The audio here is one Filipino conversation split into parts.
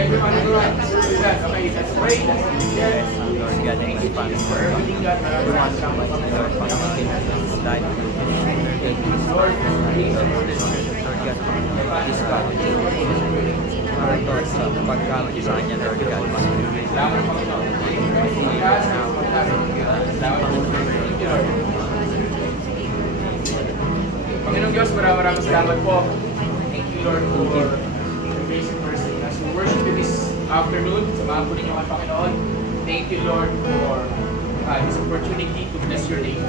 Everyone do that. Okay, let's pray. Yes, Lord God, thank you for everything, God. Maraming salamat, Lord, pagkakin us life. Lord, please, Lord God, this God, our thoughts sa pagkamit sa kanya, Lord God. Salamat, Panginoon. Panginoon Diyos, maraming salamat po. Thank you, Lord, for your grace and mercy. As we worship you this afternoon, samahan po ninyo ang Panginoon. Thank you, Lord, for this opportunity to bless your name.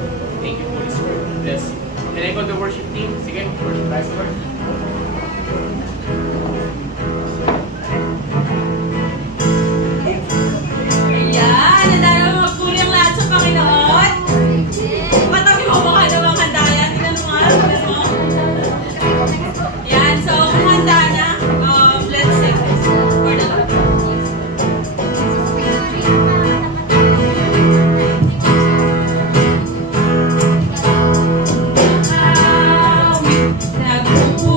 Thank you, Holy Spirit. Bless you. Can I go to the worship team? Sige, worship guys, Lord. Ayan, nandala mo magpuri ang lahat sa Panginoon. Patabi mo mukha na mga handa yan. Tingnan mo nga, tingnan mo. Ayan, so kung handa na, let's sing this for the Lord. Nagpupuri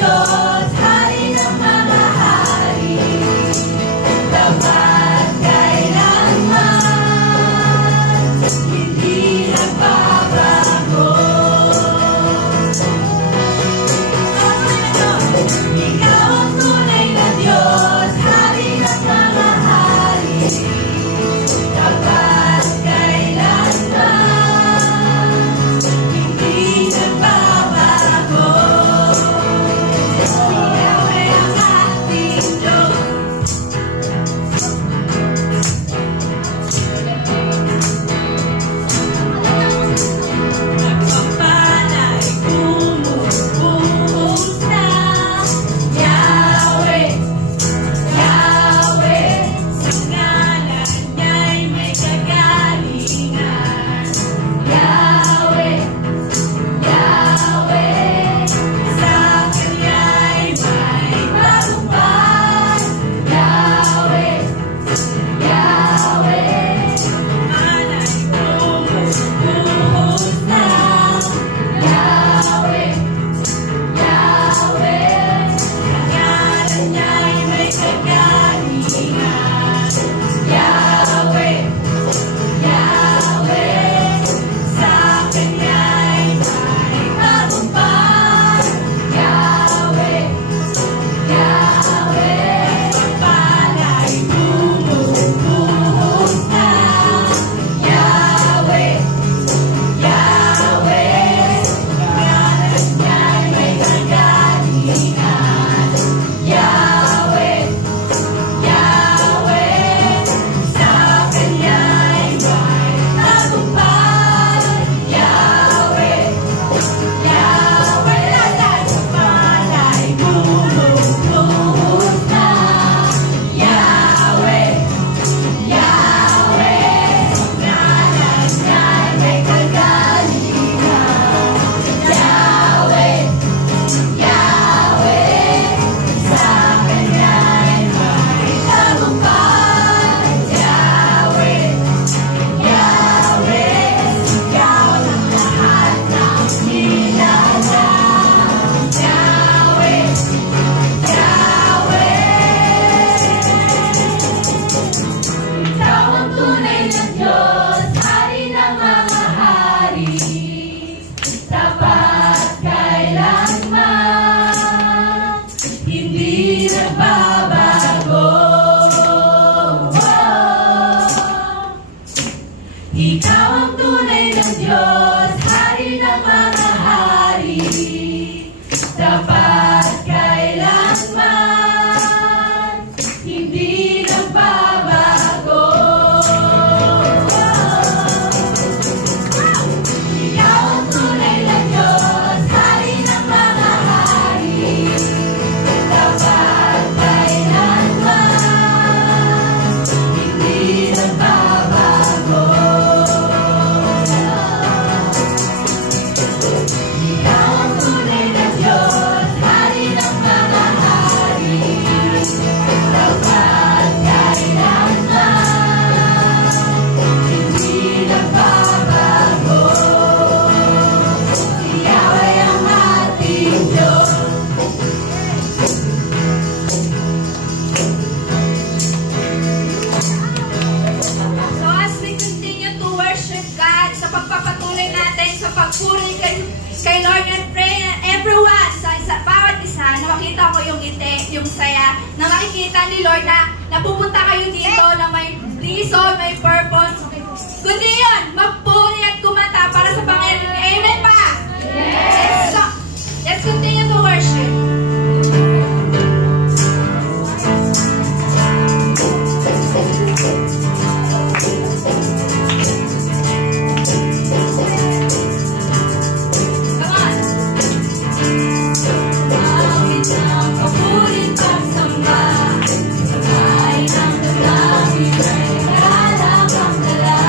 Diyos, Hari ng mga hari, tapat kailanman, hindi nagbabago. Ikaw ang tunay na Diyos, Hari ng mga hari, tapat kailanman, hindi nagbabago. Yahweh ang ating Diyos. Nagpapalay, bumubuhos na. Yahweh, Yahweh, sa ngalan niya'y may kagalingan. Yahweh, Yahweh, sa Kanya'y may tagumpay. Yahweh, Yahweh, alay bumubuhos na. Yahweh, Yahweh, sa ngalan niya'y may kagalingan. Yahweh, Yahweh, sa Kanya'y may tagumpay. Yahweh, Yahweh, palay bumubuhos na. Yahweh, Yahweh, ngalan niya'y may kagalingan. Yahweh, Yahweh, sa Kanya'y may tagumpay. Yahweh, Yahweh, lahat sa palay bumubuhos na. Yahweh, Yahweh, ngalan niya'y may kagalingan. Yahweh, Yahweh, sa Kanya'y may tagumpay. Yahweh, Yahweh, sigaw ng lahat ng nilalang. Yahweh, Yahweh, ikaw ang tunay na Diyos, Hari ng mga hari, tapat kailanman, hindi nagbabago. Ikaw ang tunay na Diyos, Hari ng mga hari, tapat kailanman, hindi nagbabago. Ikaw ang tunay na Diyos, Hari ng mga hari, tapat kailanman, hindi nagbabago. Ikaw ang tunay na Diyos, Hari ng mga hari, tapat kailanman, hindi nagbabago. Yahweh ang ating Diyos. So as we continue to worship God, sa pagpapatuloy natin sa pagpuri kay Lord and pray, everyone, sa bawat isa, na makita ko yung ngiti, yung saya, na makikita ni Lord na napupunta kayo dito na may reason, may purpose. Kundi yun, magpuri at kumanta para sa Panginoon. Amen pa? Yes! So, let's continue to worship. Come on! Awit ng papuri pagsamba, sabay ng dalangin ay nagalak ang dala.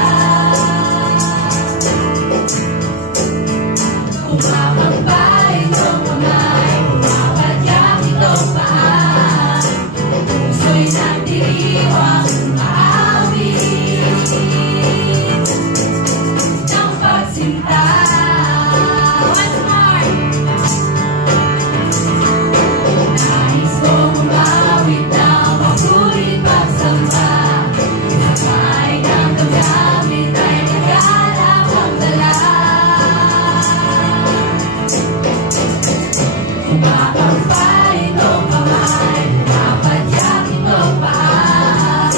Makampay itong kamay, napadyak itong paa.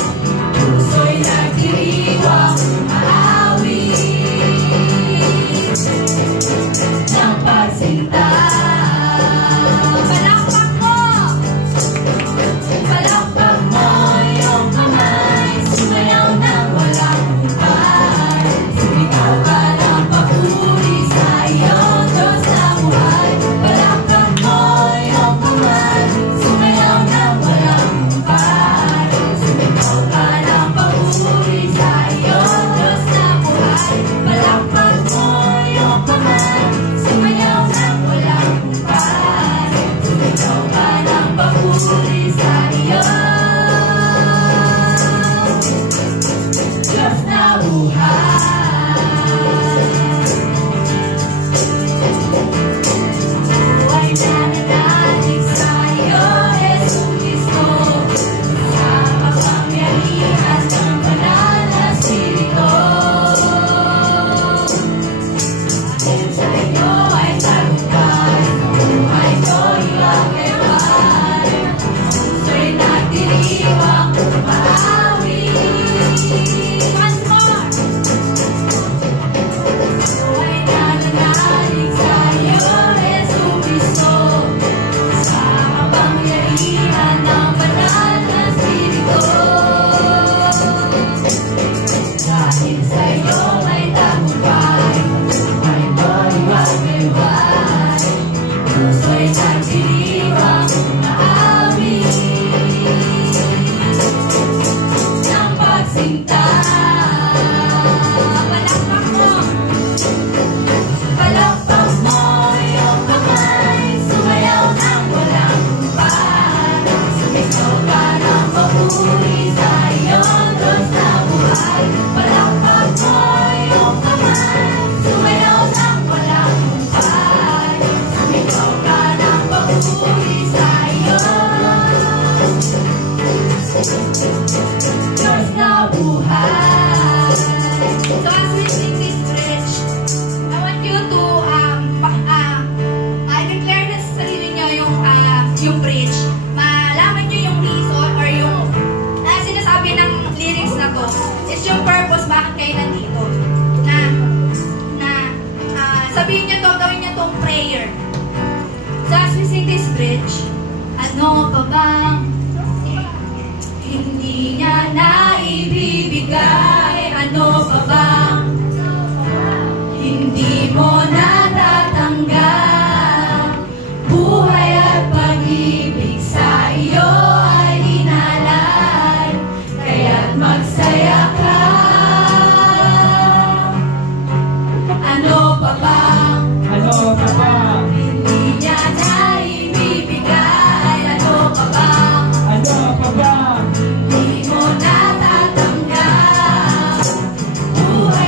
Puso'y nagdiriwang maawit ng pagsinta. Palakpak mo! Palakpak mo yung kamay, sumayaw nang walang humpay. Sumigaw ka ng papuri sa iyong Diyos na buhay. Palakpak mo yung kamay, sumayaw nang walang humpay. Sumigaw ka ng papuri sa iyong Diyos na buhay. Palakpak mo yung kamay, sumayaw nang walang humpay. Sumigaw ka ng papuri sa iyong Diyos na buhay. Buhay na nanalig sa iyo, Jesucristo, sa makapangyarihan ng banal na Espiritu. Dahil sa iyo ay tagumpay, buhay ko'y makiwalay. Puso'y nagdiriwang maawit. Once more! Buhay na nanalig sa iyo, Jesucristo, sa makapangyarihan ng banal na Espiritu. Dahil sa iyo ay tagumpay, buhay ko'y makiwalay. Puso'y nagdiriwang maawit ng pagsinta. Palakpak mo! Palakpak mo yung kamay, sumayaw nang walang humpay. Sumigaw ka ng papuri sa iyong Diyos na buhay. Palakpak mo yung kamay, sumayaw nang walang humpay. Sumigaw ka ng papuri sa iyong Diyos na buhay. So as we sing this bridge, I want you to declare na sa sarili nyo yung bridge. Malaman nyo yung reason or yung sinasabi ng lyrics na to. It's yung purpose bakit kayo nandito. Sabihin nyo to, gawin nyo tong prayer. So as we sing this bridge, ano pa bang hindi niya naibibigay? Ano pa bang hindi mo natatanggap? Buhay at pag-ibig sa iyo ay inalay, kaya't magsaya ka. Ano pa bang hindi niya naibibigay? Ano pa bang hindi mo natatanggap? Buhay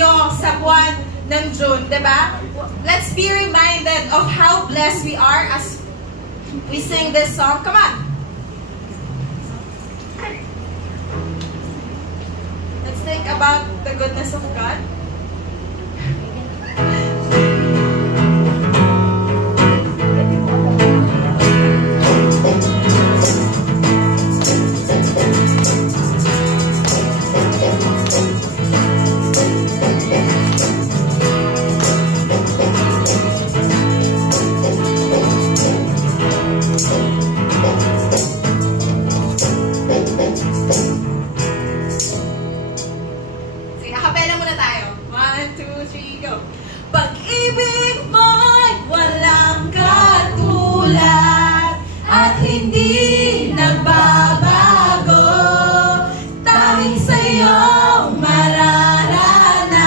nyo sa buwan ng June, diba? Let's be reminded of how blessed we are as we sing this song. Come on. Let's think about the goodness of God. Sige, akapela muna tayo. 1, 2, 3, go. Pag-ibig mo'y walang katulad at hindi nagbabago. Tanging sa'yo mararanasan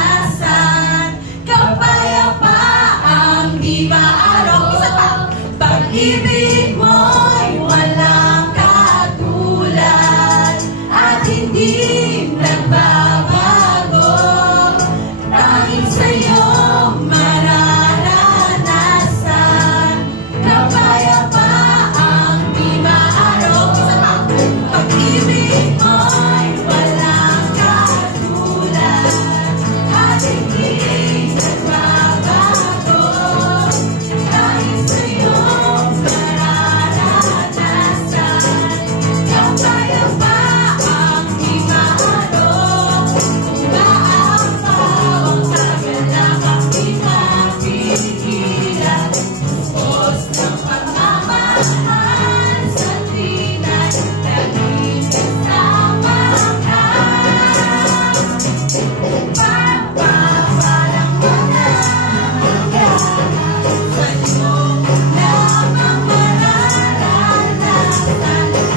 kapayapaang di maaraw. Isa pa. Pag-ibig mo'y walang katulad at hindi nagbabago. Tanging sa'yo mararanasan kapayapaang di maaraw. Isa pa. Pag-ibig mo'y walang katulad at hindi nagbabago. Tanging sa'yo mararanasan kapayapaang di maaraw. Umaapaw ang kagalakang di mapigilan. Diyos ng pagmamahal sa tinay, laging kasama ka. Papapalang walang hanggan, sa'yo lamang mararanasan.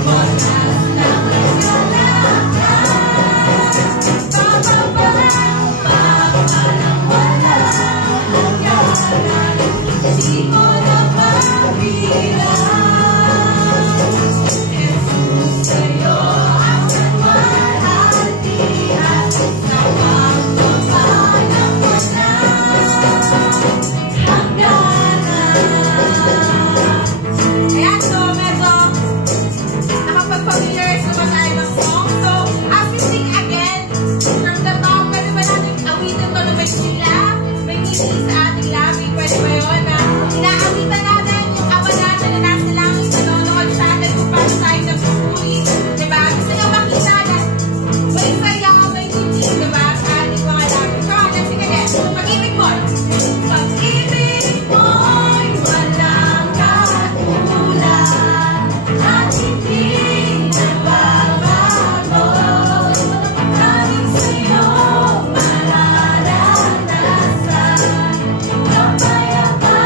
Wagas ng kagalakan. Papapalang walang hanggan, di mo na mabilang. Jesus, sa'yo ang nagwalhatian sa pagbaba ng walang hangganan. Ayan, so medyo nakapag-familiarize naman tayo ng song. So, as we sing again, from the top, pwede ba natin awitin to na may sila? May meaning sa ating labi. Pwede ba yun na inaawitan natin yung Ama natin na nasa langit, nanonood sa atin kung paano tayo nagpupuri. Diba? Gusto nyo makita na may saya, may meaning, diba? Sa ating mga labi. So, let's sing again. Pag-ibig mo. Pag-ibig mo'y walang katulad at hindi nagbabago. Tanging sa'yo mararanasan kapayapaang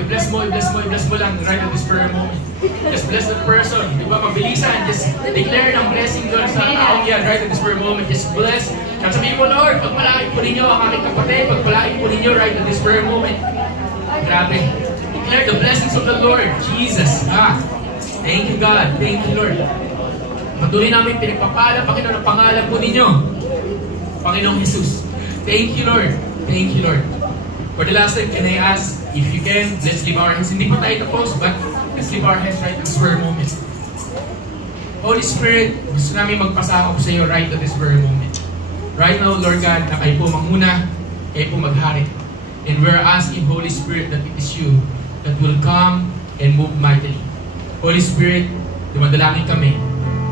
i-bless mo lang right at this very moment. Just bless that person. Di ba? Mabilisan. Just declare ng blessing doon sa taong yan right at this very moment. Just bless. At sabihin mo, Lord, pagpalain po ninyo ang aking kapatid, pagpalain po ninyo right at this very moment. Grabe. Declare the blessings of the Lord. Jesus. Thank you, God. Thank you, Lord. Patuloy namin pinagpapala, Panginoon, ang pangalan po ninyo. Panginoong Jesus. Thank you, Lord. Thank you, Lord. For the last time, can I ask, if you can, let's leave our hands. Hindi pa tayo tapos, but let's leave our hands right at this very moment. Holy Spirit, gusto namin magpasakop sa iyo right at this very moment. Right now, Lord God, na kayo po manguna, kayo po maghari. And we're asking, Holy Spirit, that it is you that will come and move mightily. Holy Spirit, dumadalangin kami,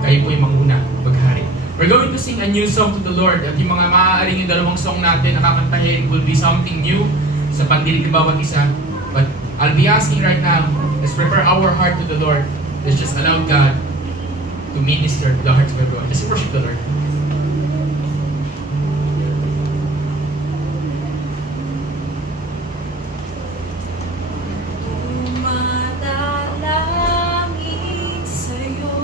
kayo po yung manguna, maghari. We're going to sing a new song to the Lord. At yung mga maaaring yung dalawang song natin na kakantahin will be something new sa pandinig ng bawat isa. But I'll be asking right now, let's prepare our heart to the Lord. Let's just allow God to minister to the hearts of everyone. Just worship the Lord. Manalangin sa'yo,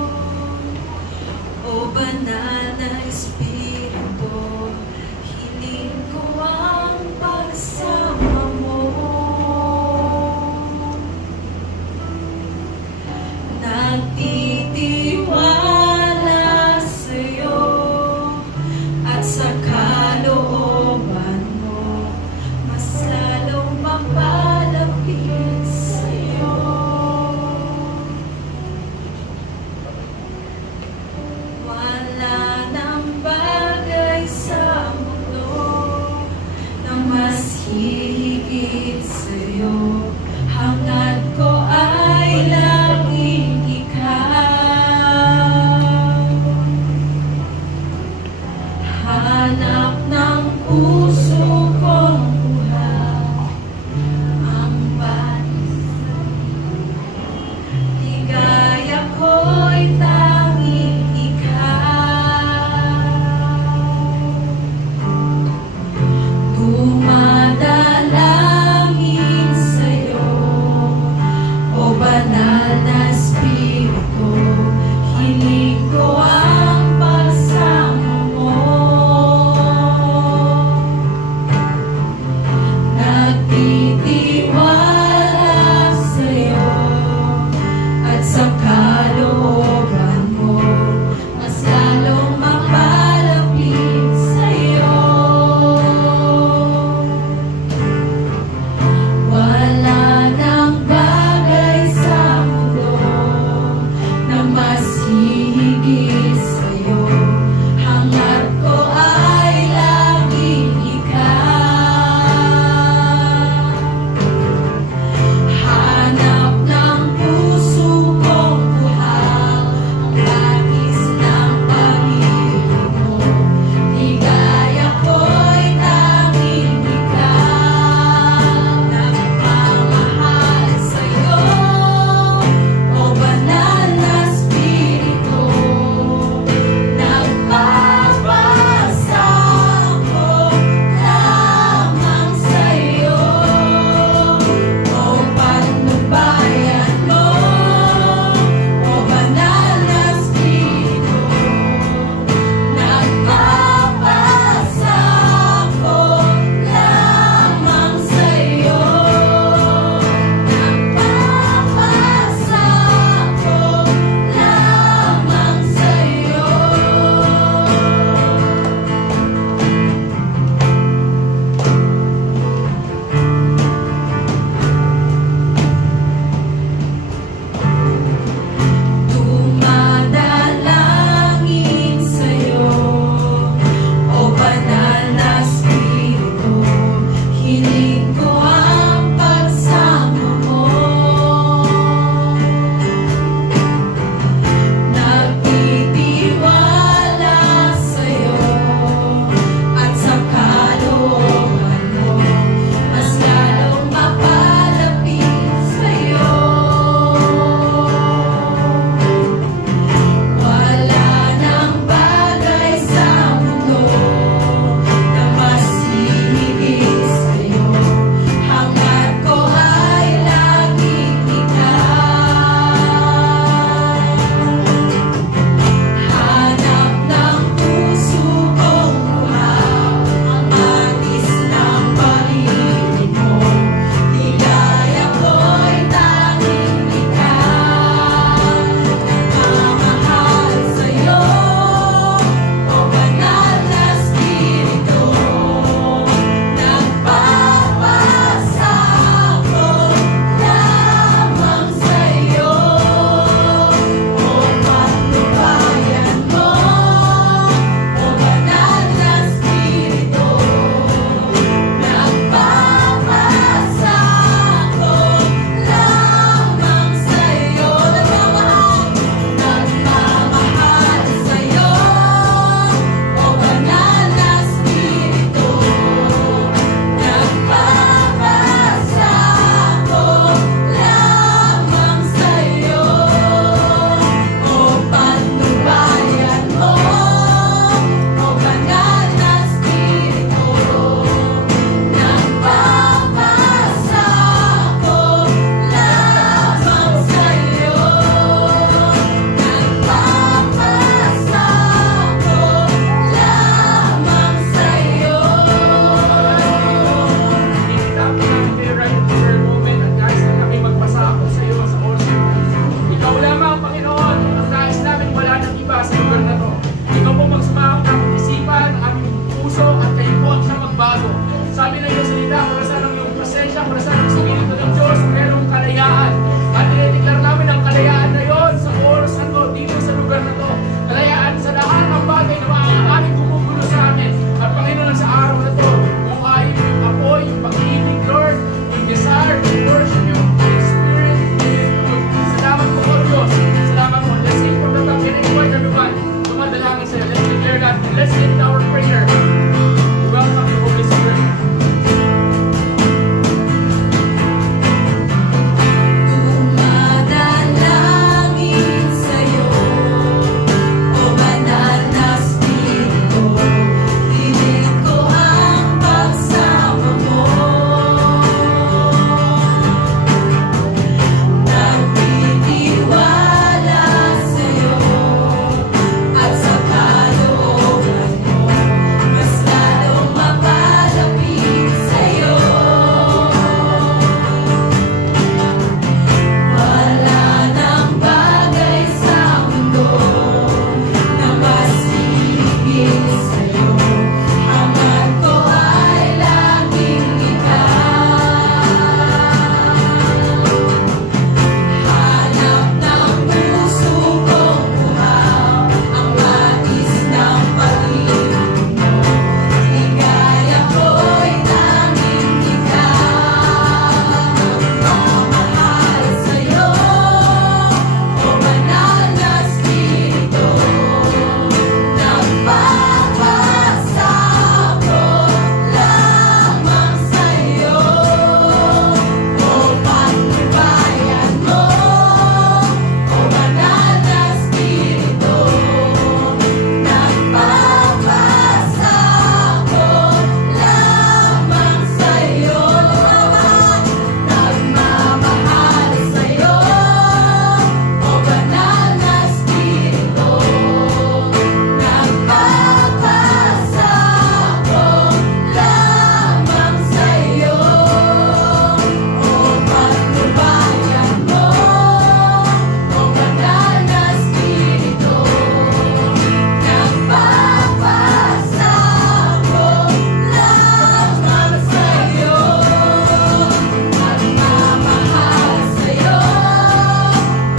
O Banal na Espiritu, hiling ko ang pagsama mo. Nagtitiwala sa'yo at sa kalooban mo, mas lalong mapalapit sa'yo. Wala nang ba let's end our prayer. Welcome the Holy Spirit. Dumadalangin sa'yo, O Banal na Espiritu, hiling ko ang pagsama mo. Nagtitiwala sa'yo at sa kalooban mo, mas lalong mapalapit sa'yo. Wala nang bagay sa mundo na mas hihigit sa'yo. Hangad ko ay laging ikaw. Hanap ng puso kong buhaw ang nais ng pag-ibig mo. Ligaya ko'y tanging ikaw. Nagmamahal sa'yo, O Banal na Espiritu. Nagpapasa ko lamang sa'yo, O patnubayan mo, O Banal na Espiritu. Nagpapasa ko lamang sa'yo, nagmamahal sa'yo, O Banal na Espiritu. Nagpapasa ko lamang sa'yo, O patnubayan mo, O Banal na Espiritu. Nagpapasa ko lamang sa'yo, nagmamahal sa'yo, O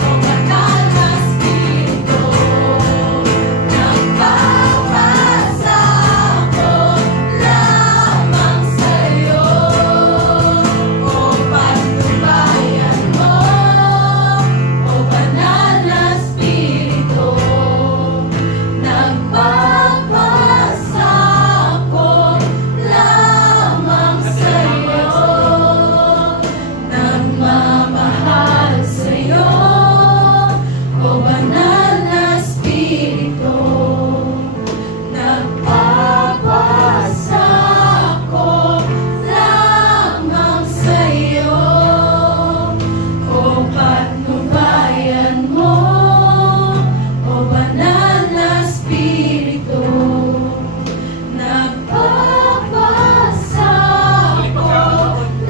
Banal na Espiritu. Nagpapasa ko lamang sa'yo, O patnubayan mo, O Banal na Espiritu. Nagpapasa ko lamang sa'yo, nagmamahal sa'yo, O Banal na Espiritu. Nagpapasa ko lamang sa'yo, O patnubayan mo, O Banal na Espiritu. Nagpapasa ko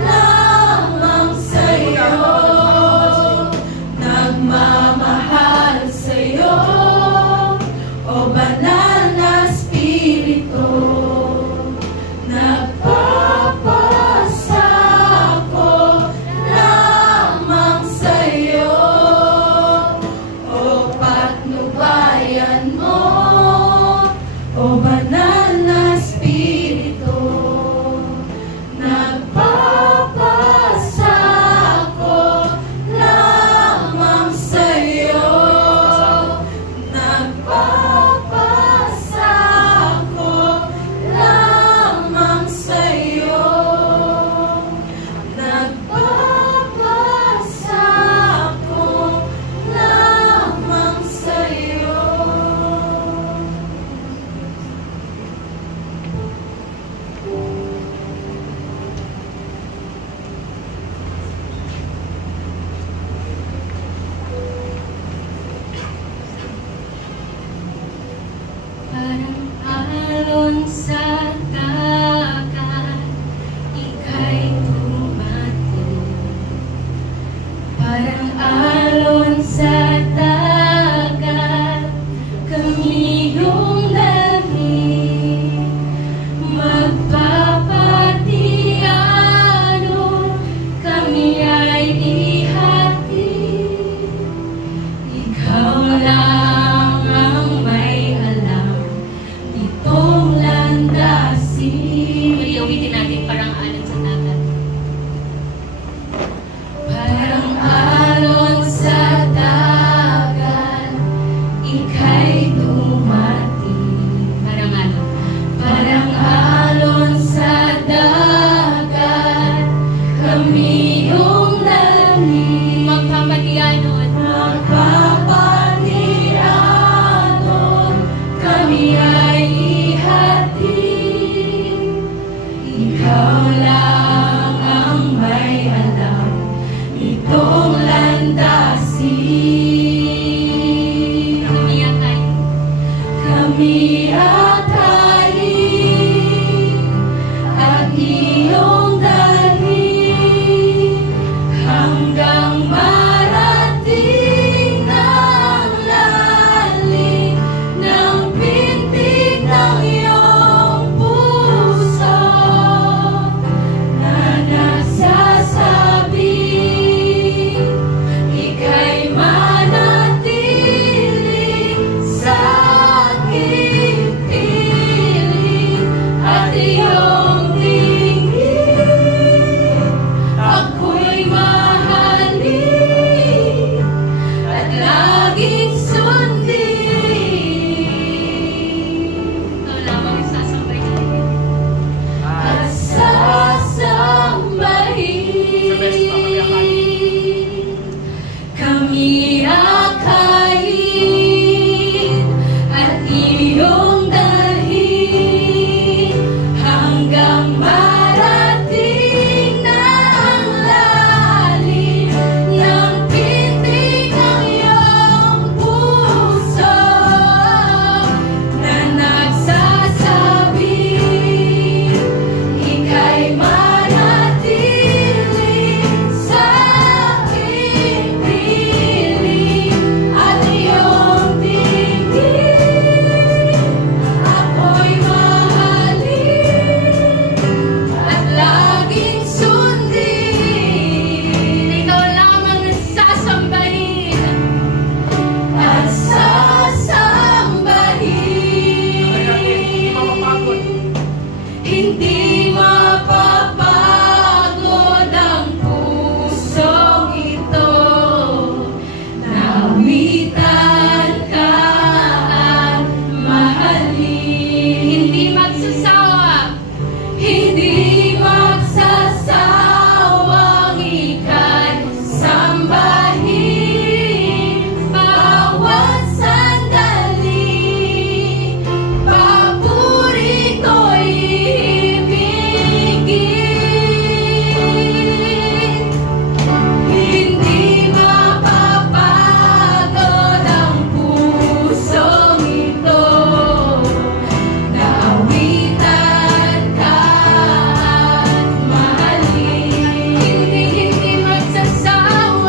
lamang sa'yo, nagmamahal sa'yo, O Banal na Espiritu. Nagpapasa ko lamang sa'yo, O patnubayan mo, O Banal na Espiritu. Nagpapasa ko lamang sa'yo, nagpapasa ko lamang sa'yo, nagpapasa ko lamang sa'yo. Parang alon sa dagat, ika'y dumating. Parang alon sa dagat, kami yung lamig. Magpapatiano, kami ay ihatid. Ikaw lang ang may alam itong landasin. Ulitin natin parang alon sa dagat. Parang alon sa dagat, ika'y dumating. kami ay ihatid. Ikaw lang ang may alam itong landasin. Kami akayin at iyong dalhin hanggang marating ang lalim ng pintig ng iyong puso na nagsasabing ika'y manatili sa aking piling at iyong tingin. Ako'y mahalin at laging sundin. Ikaw lamang sasambahin at sasambahin. Kami akayin at iyong dalhin hanggang marating na ang lalim ng pintig ng iyong puso na nagsasabing ika'y manatili sa aking piling at iyong tingin. Ako'y mahalin at laging sundin. Ikaw lamang ang sasambahin at sasambahin. Hindi mapapagod ang pusong ito. Nawitan ka at mahalin. Hindi magsasawang ika'y sambahin. Bawat sandali, papuri ko'y ibigin. Hindi mapapagod ang pusong ito. Nawitan ka at mahalin. Hindi magsasawang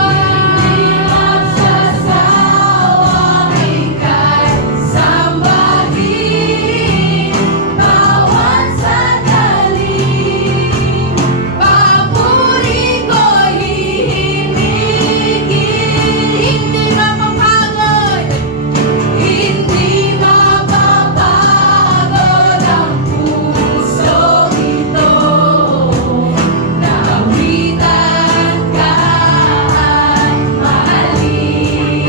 ika'y sambahin. Bawat sandali, papuri ko'y ibigin. Hindi mapapagod ang pusong ito. Nawitan ka at mahalin.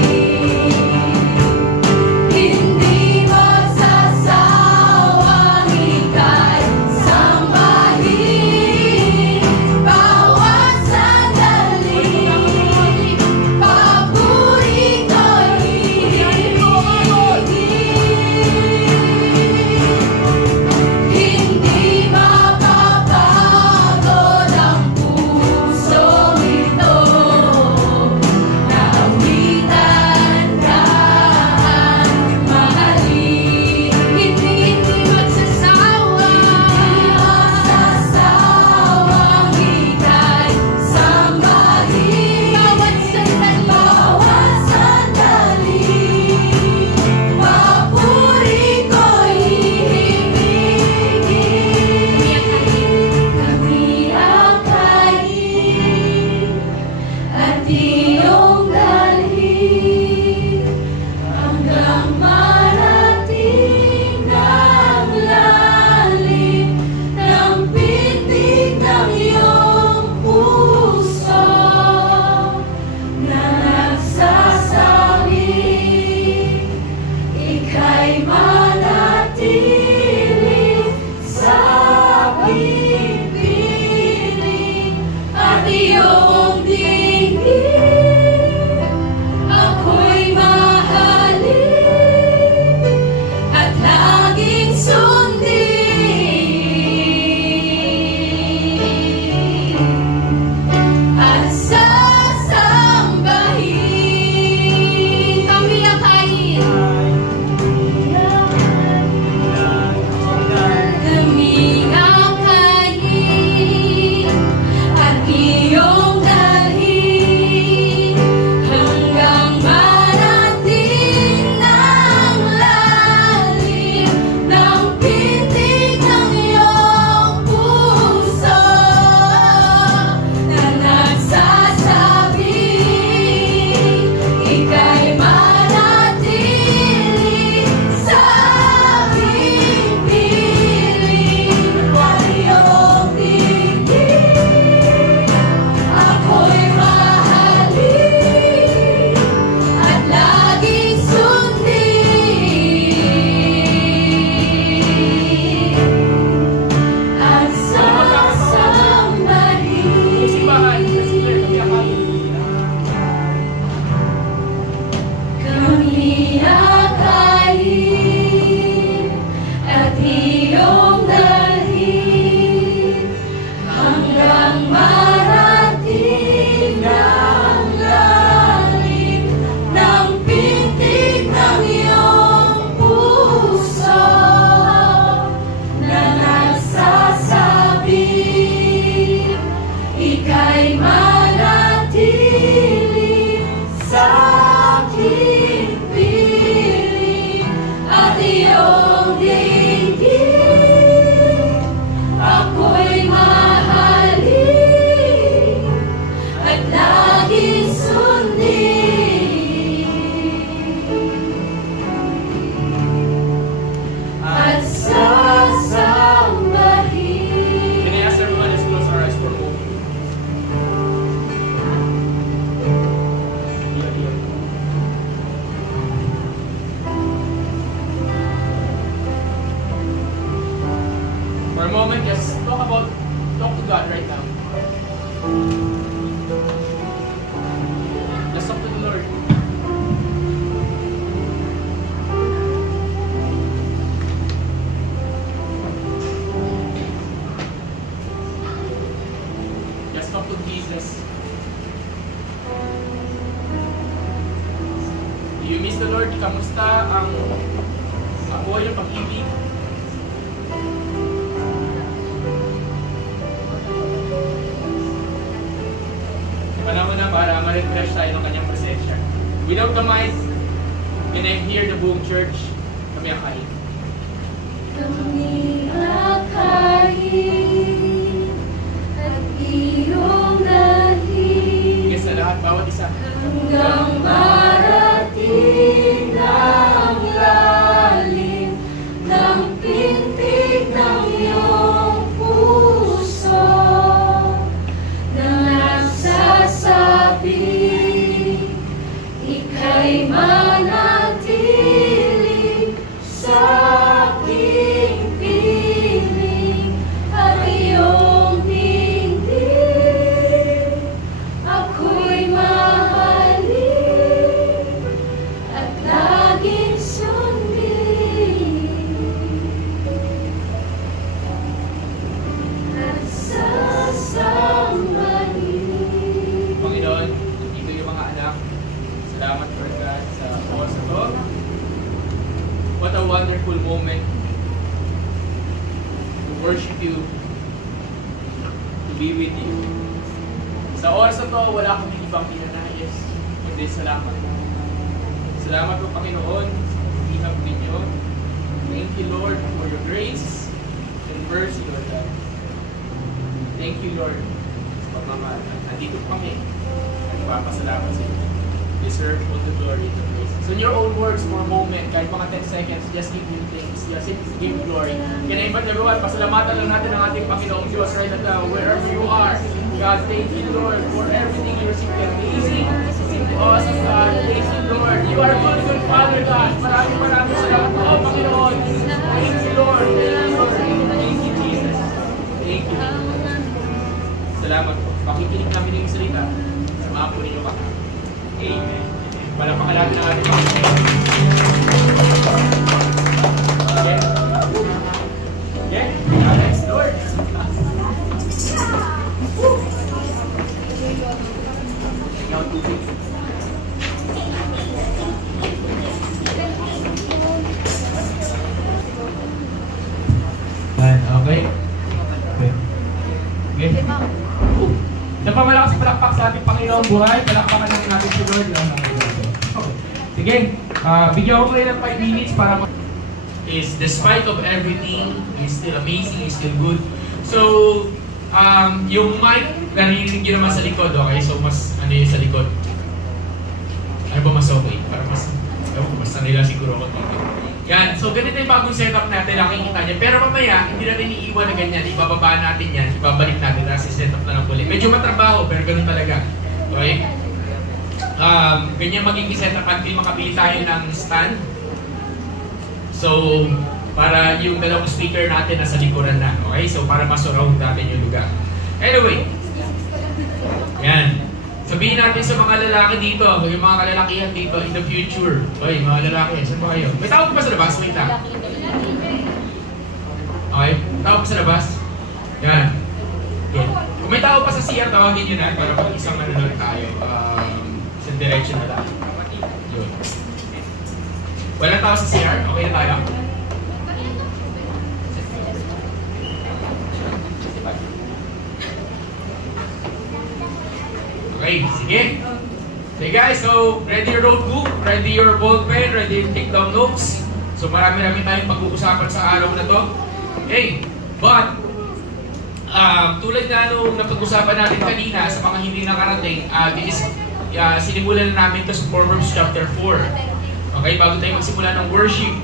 Hindi magsasawang ika'y sambahin. Bawat sandali, papuri ko'y ibigin. Hindi mapapagod ang pusong ito. Nawitan ka at mahalin. Hindi magsasawang ika'y sambahin. Bawat sandali, papuri ko'y ibigin. Kami akayin at iyong dalhin hanggang marating ang lalim ng pintig ng iyong puso na nagsasabing ika'y manatili sa aking piling at iyong tingin. Ako'y mahalin at For a moment, just talk to God right now. Just talk to the Lord. Just talk to Jesus. Do you miss the Lord? Kamusta ang buhay ng pag-ibig? Panahon na para ma-refresh tayo ng kanyang presensya. Without the mic, can I hear the buong church? Kami ang kain. Kami akayin at iyong dahin. Sige sa lahat, bawat isa. Hanggang marating ang lalim ng pintig ng iyong puso na nagsasabi, ika'y manatili sa aking piling at iyong dinggin. Ako'y mahalin at laging sundin at sasambahin. Panginoon, dito yung mga anak. Salamat, Lord God, sa oras na to. What a wonderful moment to worship you, to be with you. Sa oras na to, wala akong ibang pinanayos, kundi salamat. Salamat po, Panginoon, sa pag-ihap ninyo. Thank you, Lord, for your grace and mercy, Lord God. Thank you, Lord, sa pagmamahal. Nandito kami. Nagpapasalamat sa inyo. Deserve all the glory and the praise. So in your own words for a moment, kahit mga 10 seconds, just give Him thanks. Just give Him glory. Can I invite everyone? Pasalamatan lang natin ang ating Panginoong Diyos right now, wherever you are. God, thank you, Lord, for everything you received. Amazing, awesome, God. Thank you, Lord. You are a good, good Father, God. Maraming salamat po, Panginoon. Thank you, Lord. Thank you, Lord. Thank you, Jesus. Thank you. Salamat po. Pakikinig namin yung salita. Samahan po ninyo kami. Amen. Palakpakan natin ang ating Panginoon. Okay? Okay? Thanks, Lord. Ikaw, tubig. Okay? Okay. Okay? Sa pamalakas palakpak sa ating Panginoon buhay, palakpakan natin si Lord. Okay. Sige, bigyan ko kayo ng 5 minutes para is despite of everything, is still amazing, is still good. So, yung mic, narinig nyo naman sa likod, okay? So, mas ano yung sa likod? Ano ba mas okay? Para mas sanay lang siguro ako dito. Yan, so ganito yung bagong setup natin, nakikita niya. Pero mamaya, hindi natin iiwan na ganyan, ibababa natin yan, ibabalik natin, tapos i-setup na lang ulit. Medyo matrabaho, pero ganun talaga. Okay? Ganyan magiging setup until makabili tayo ng stand. So, para yung dalawang speaker natin nasa likuran na. Okay? So, para masurround natin yung lugar. Anyway, yan. Sabihin natin sa mga lalaki dito, yung mga kalalakihan dito in the future. Oy, mga lalaki, saan ba kayo? May tawag pa sa labas? Wait lang. Okay, tawag pa sa labas? Yan. Okay. Kung may tawag pa sa CR, tawagin nyo na para pag isang nanonood tayo. Isang direction na lang. Yun. Walang tawag sa CR? Okay na tayo? Okay, sige. Okay guys, so ready your notebook, ready your ball pen, ready to take down notes. So marami-rami tayong pag-uusapan sa araw na to. Okay, but tulad nga nung napag-usapan natin kanina sa mga hindi nakarating, sinimulan na namin ito sa Proverbs chapter 4. Okay, bago tayo magsimula ng worship,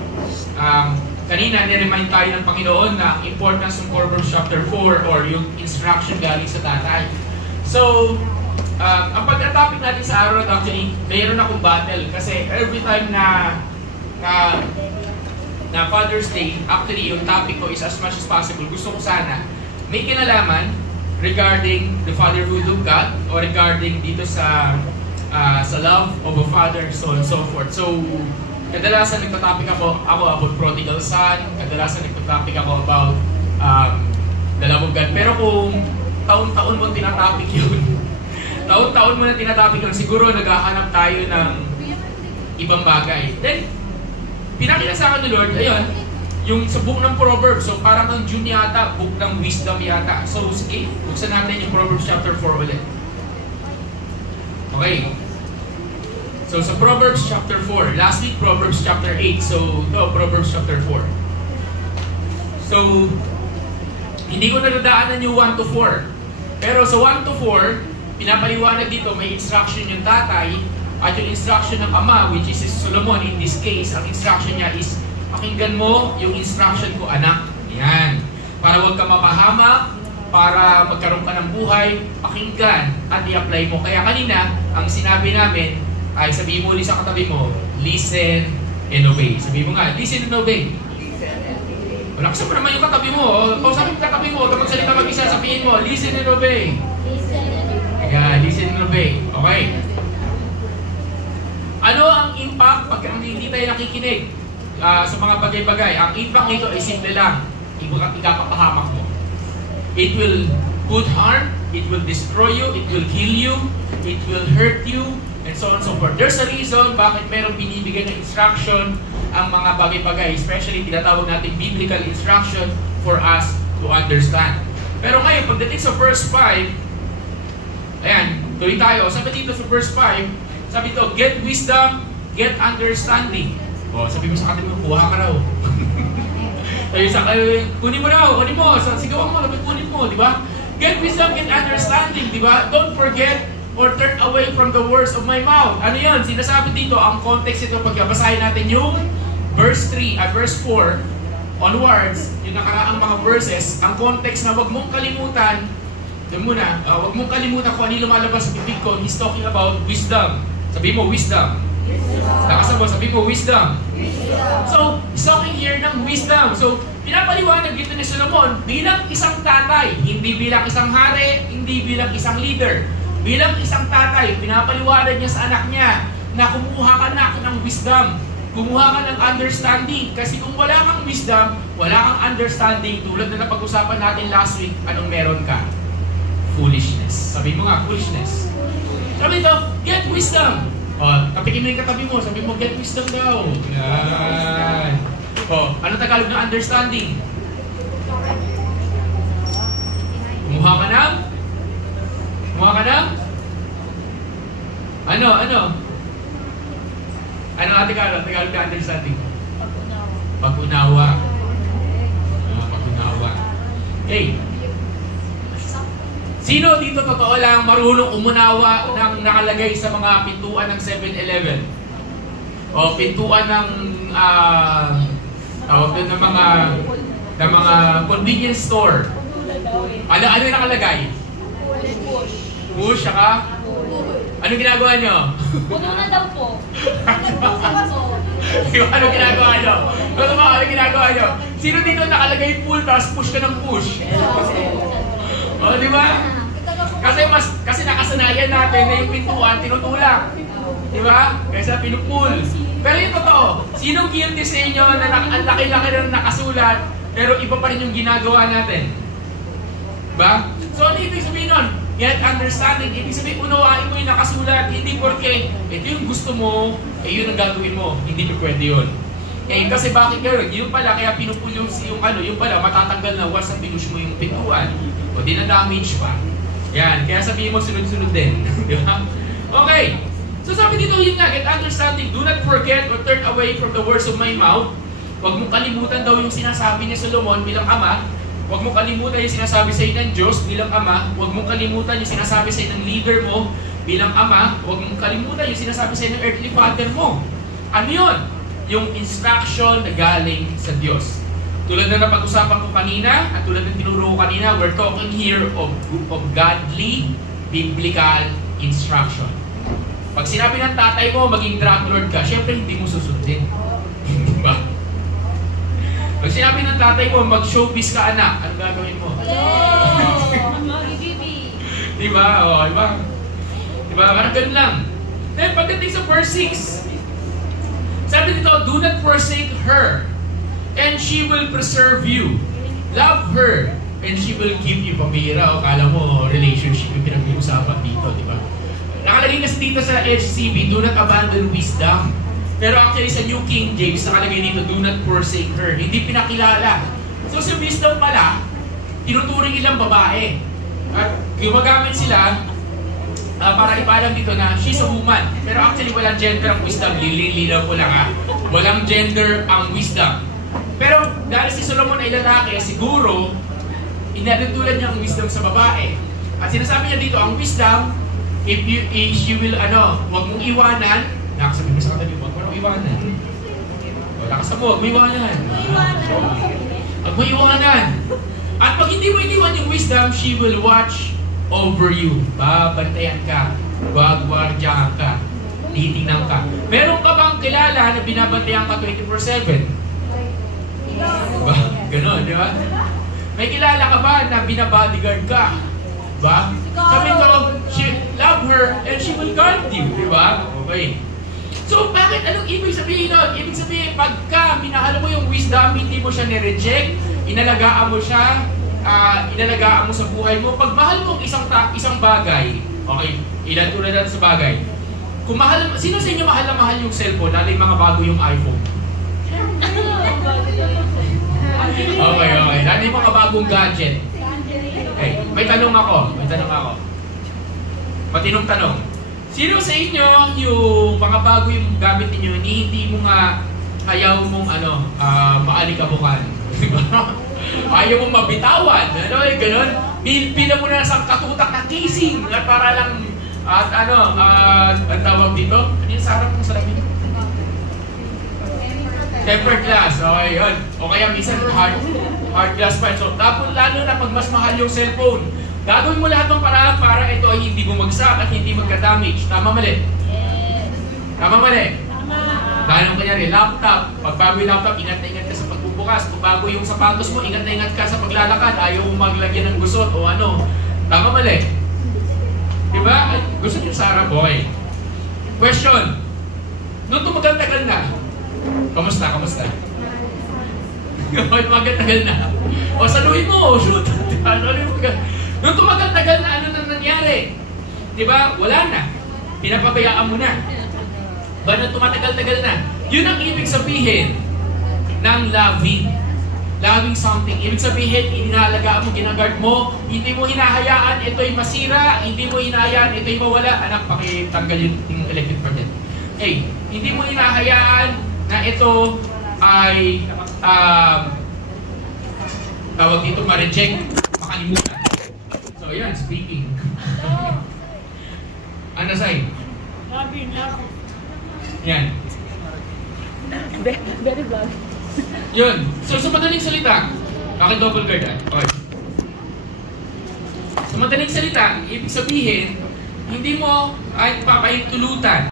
kanina niremind tayo ng Panginoon na importance ng Proverbs chapter 4 or yung instruction galing sa tatay. So, ang pagka-topic natin sa araw actually, mayroon akong battle kasi every time na na Father's Day, actually yung topic ko is as much as possible, gusto ko sana may kinalaman regarding the fatherhood of God or regarding dito sa love of a father, so on and so forth. So, kadalasan nagtatopic ako about prodigal son, kadalasan nagtatopic ako about the love of God. Pero kung taon-taon mo tinatopic yun, taon-taon mo na tinatopic yun, siguro naghahanap tayo ng ibang bagay. Then, pinakita sa akin ni Lord, ayun, yung sa book ng Proverbs, so parang ang June yata, book ng wisdom yata. So, sige, buksan natin yung Proverbs chapter 4 ulit. Okay. So, sa Proverbs chapter 4, last week Proverbs chapter 8, so ito, Proverbs chapter 4. So, hindi ko nadadaanan yung 1 to 4. Pero sa 1 to 4, pinapaliwanag dito, may instruction yung tatay at yung instruction ng ama, which is si Solomon in this case. Ang instruction niya is, pakinggan mo yung instruction ko, anak. Yan. Para huwag ka mapahamak, para magkaroon ka ng buhay, pakinggan at i-apply mo. Kaya kanina, ang sinabi namin, ay sabihin mo ulit sa katabi mo, listen and obey. Sabihin mo nga, listen and obey. Wala kasi pa naman yung katabi mo. Pausapin yung katabi mo. Kapag salita mag-isa, sabihin mo, listen and obey. Ayan, listen and obey. Okay. Ano ang impact pag hindi tayo nakikinig sa mga bagay-bagay? Ang impact nito ay simple lang. Ikapapahamak mo. It will put harm, it will destroy you, it will kill you, it will hurt you, and so on and so forth. There's a reason bakit meron binibigay ng instruction ang mga bagay-bagay, especially tinatawag natin biblical instruction for us to understand. Pero ngayon, pagdating sa verse 5, ayan, tuloy tayo. Sabi dito sa verse 5, sabi ito, get wisdom, get understanding. O, sabi mo sa kanila, kuha ka raw. Sabi sa kunin mo raw, kunin mo, sigawan mo, kunin mo, di ba? Get wisdom, get understanding, di ba? Don't forget or turn away from the words of my mouth. Ano yun? Sinasabi dito, ang context ito, pag basahin natin yung verse 3 at verse 4 onwards, yung nakaraang mga verses, ang context na wag mong kalimutan, wag mong kalimutan kung ano lumalabas sa bibig ko, he's talking about wisdom. Sabi mo, wisdom. Lakasan mo, sabi mo, wisdom. So, he's talking here ng wisdom. So, pinapaliwanag dito ni Solomon bilang isang tatay, hindi bilang isang hari, hindi bilang isang leader. Bilang isang tatay, pinapaliwanag niya sa anak niya na kumuha ka na ng wisdom. Kumuha ka ng understanding. Kasi kung wala kang wisdom, wala kang understanding, tulad na napag-usapan natin last week, anong meron ka? Foolishness. Sabi mo nga, foolishness. Sabi ito, get wisdom. O, tapikin mo yung katabi mo, sabi mo, get wisdom daw. Yan. O, ano Tagalog ng understanding? Kumuha ka na? Kumuha ka na? Ano? Ano ang Tagalog na understanding? Pag-unawa. Pag-unawa. Okay. Sino dito totoo lang marunong umunawa ng nakalagay sa mga pintuan ng 7-Eleven? O pintuan ng tawag doon ng mga convenience store. Ano yung nakalagay? Push, saka? Anong ginagawa nyo? Puno na daw po. Anong ginagawa nyo? Anong ginagawa nyo? Sino dito nakalagay pull, tapos push ka ng push? O, di ba? Kasi nakasanayan natin na yung pintuan tinutulak. Di ba? Kaysa pinupul. Pero yung totoo, sinong guilty sa inyo na ang laki-laki na nakasulat, pero iba pa rin yung ginagawa natin? Diba? So, ano ibig sabihin nun? Get understanding. Ibig sabihin, unawain mo yung nakasulat. Hindi porque, ito yung gusto mo, yun ang gagawin mo. Hindi pa pwede yun. Kasi bakit gano'n? Yung pala, kaya pinupul yung pala, matatanggal na once na pinush mo yung pintuan. O di na-damage pa. Yan. Kaya sabihin mo, sunod-sunod din. Di ba? Okay. So sabi dito, yun nga, get understanding. Do not forget or turn away from the words of my mouth. Huwag mong kalimutan daw yung sinasabi ni Solomon bilang ama. Huwag mong kalimutan yung sinasabi sa ng Diyos bilang ama. Huwag mong kalimutan yung sinasabi sa ng leader mo bilang ama. Huwag mong kalimutan yung sinasabi sa ng earthly father mo. Ano yun? Yung instruction na galing sa Diyos. Tulad na napag-usapan ko kanina, at tulad ng tinuro ko kanina, we're talking here of godly, biblical instruction. Pag sinabi ng tatay mo, maging drug lord ka, syempre hindi mo susundin. Diba? Pag sinabi ng tatay mo, mag-showbiz ka anak, ano gagawin mo? Diba? O, diba? Diba? Parang ganun lang. Then, pagdating sa verse 6, sabi dito, do not forsake her, and she will preserve you. Love her, and she will keep you. Pamira, o kala mo, relationship yung pinag-uusapan dito, diba? Nakalagay kasi dito sa HCB, do not abandon wisdom. Pero actually sa New King James, nakalagay dito, do not forsake her. Hindi pinakilala. So sa wisdom pala, tinuturing ilang babae. At gumagamit sila para ipalam dito na she's a woman. Pero actually walang gender ang wisdom. Lilinaw ko lang ha. Walang gender ang wisdom. Pero dahil si Solomon ay lalaki, siguro, inatutulad niya ang wisdom sa babae. At sinasabi niya dito, ang wisdom, if you will, huwag mong iwanan. Nakasabi mo sa katabi, huwag mo nang iwanan. Wala ka sa mo, huwag mo iwanan. Huwag mo iwanan. At pag hindi mo iniwan yung wisdom, she will watch over you. Babantayan ka. Gagwardyahan ka. Titingnan ka. Meron ka bang kilala na binabantayan ka 24/7? Diba? Ganon, di ba? May kilala ka ba na binabodyguard ka? Diba? Sabi ko, love her and she will guard you. Diba? Okay. So, bakit? Anong ibig sabihin nun? Ibig sabihin, pagka minahal mo yung wisdom, hindi mo siya nireject, inalagaan mo siya, inalagaan mo sa buhay mo. Pag mahal mo isang bagay, okay, ilan tulad natin sa bagay. Kung mahal, sino sa inyo mahal na mahal yung cellphone, lalo yung mga bago yung iPhone? Okay. Lalo yung mga bagong gadget. Okay, may tanong ako. Matinong tanong. Sino sa inyo yung mga bago yung gamit ninyo, hindi mo nga ayaw mong maalikabukan? Ayaw mong mabitawan, ganun. Pila mo na sa katutak na casing at para lang ang tawag dito. Ano yung sarap ng sarap dito? Tempered glass, okay yun. O kaya minsan hard glass pa. So, tapos lalo na pag mas mahal yung cellphone, gagawin mo lahat ng paraan para ito ay hindi bumagsak at hindi magka-damage. Tama mali? Yes. Tama mali? Tama. Dahil ang kanyari, laptop. Pag bago yung laptop, ingat na ingat ka sa pagbubukas. Pag bago yung sapatos mo, ingat na ingat ka sa paglalakad. Ayaw mo maglagyan ng gusot o ano. Tama mali? Diba? Gusto niyo Sarah Boy. Question. Noong tumagal-tagal na, kamusta? Tumagal-tagal na. O saluhin mo, shoot. Noong tumagal-tagal na, ano nang nangyari? Diba? Wala na. Pinapabayaan mo na. Ba nung tumatagal-tagal na? Yun ang ibig sabihin ng loving. Loving something. Ibig sabihin, inalagaan mo, ginagard mo, hindi mo hinahayaan, ito'y masira, hindi mo hinahayaan, ito'y mawala. Anak, pakitanggal yung electric part yan. Hey, hindi mo hinahayaan na ito ay tawag dito, ma-reject, makalimutan. So, yan, speaking. Ano sa'yo? Loving. Yan. Very vlog. Yun. So, sa madaling salita, bakit double guard ah? Okay. Sa madaling salita, ibig sabihin, hindi mo ay papahintulutan